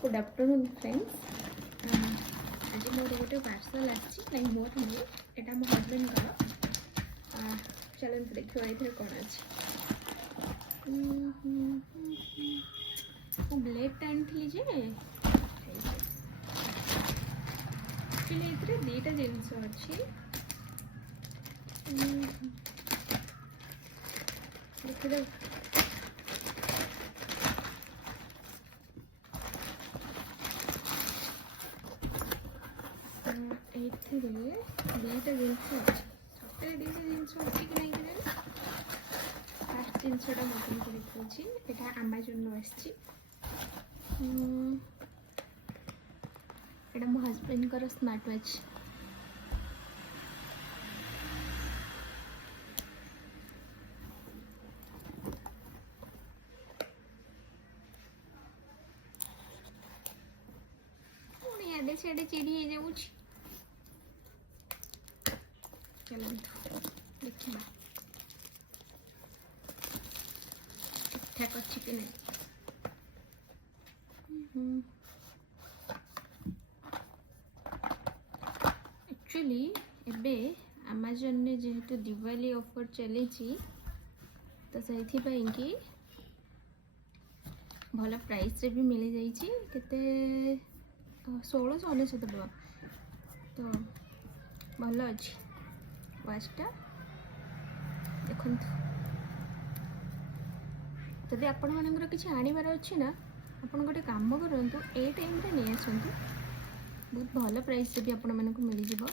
Good afternoon friends. आज मोर गोटे parcel आसी मोर नहीं यहाँ मो हजबैंड चलते देखो ये कौन अच्छे ब्लेड आनी जे एक्चुअली दीटा जिनस अच्छी देखो दीटा जिनस अच्छे दीटा जिनस अच्छी कि नहीं फास्ट जिनसा मत देखिए यहाँ आमाजन आसी मो हजबैंड को स्मार्ट वॉच पुणी छेड़े चिड़ी हो जाऊँ चलते देखा ठीक ठाक अच्छी कि नहीं एक्चुअली एबे अमेजन ने जेहेतु दिवाली ऑफर चली तो से कि भल प्राइस रे भी मिल जाइए केते 1699 टका तो भल अच्छी वाचटा देखो जदि आपण मानकर किसी आनिबार अच्छी ना आपण गोटे काम करूँ ए टाइम रे नहीं आसतु बहुत भल प्राइस रे भी आपण मानक मिल जिवो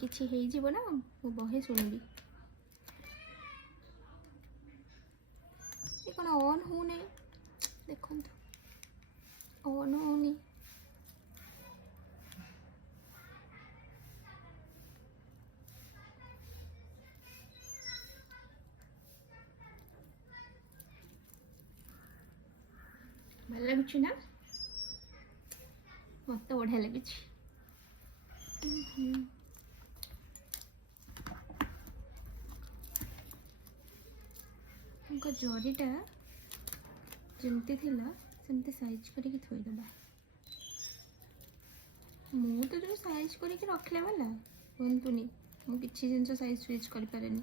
किसी हो जीव ना मु बहे शुणबी ये कौन ऑन हो नहीं देखो ऑन होनी भल लगुच ना मत बढ़िया लगुच जरीटा जमती थिला सेमती साइज करके थोईदेबा मु तो जो साइज करके रखला वाला कहतुनी मु किसी जिन साइज सुइज कर पारेनी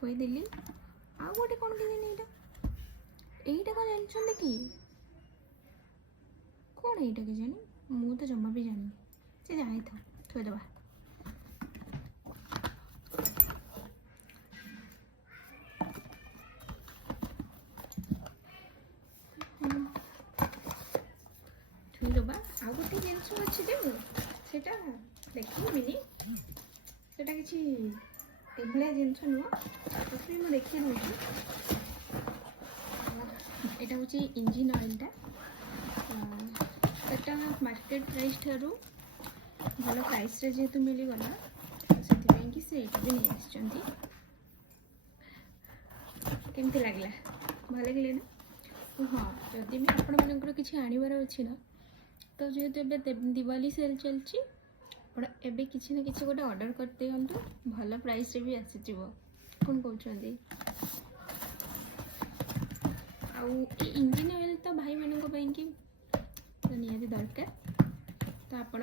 थोईदेली आ गोटे कौन के जानी एटा कौन जानछन कि कौन एटा के जानी मु तो जमा भी जानी से जाए था थोईदेबा थोईदेबा आ गोटे जिनस अच्छी जे सेटा देखिबिनी सेटा किछि एभलिया जिनस नुह तथापि मैं देखिए दूसरी यहाँ हूँ इंजिन ऑयलटा सेटा मार्केट प्राइस ठारू भल प्राइस रे जेहेतु मिलगला से से भी नहीं आसमती केमती लगला भल लगे ना हाँ जदि भी आपण मानकर किसी आनिबार अच्छी ना तो जेहेतु एबे दिवाली सेल चलची आपण एबे किसी ना किसी गोटे ऑर्डर करते हंतु भल प्राइस रे भी आसीजिवो कौन कहते इंजिन ऑयल तो भाई मानक तो निहाती दरकार तो आपण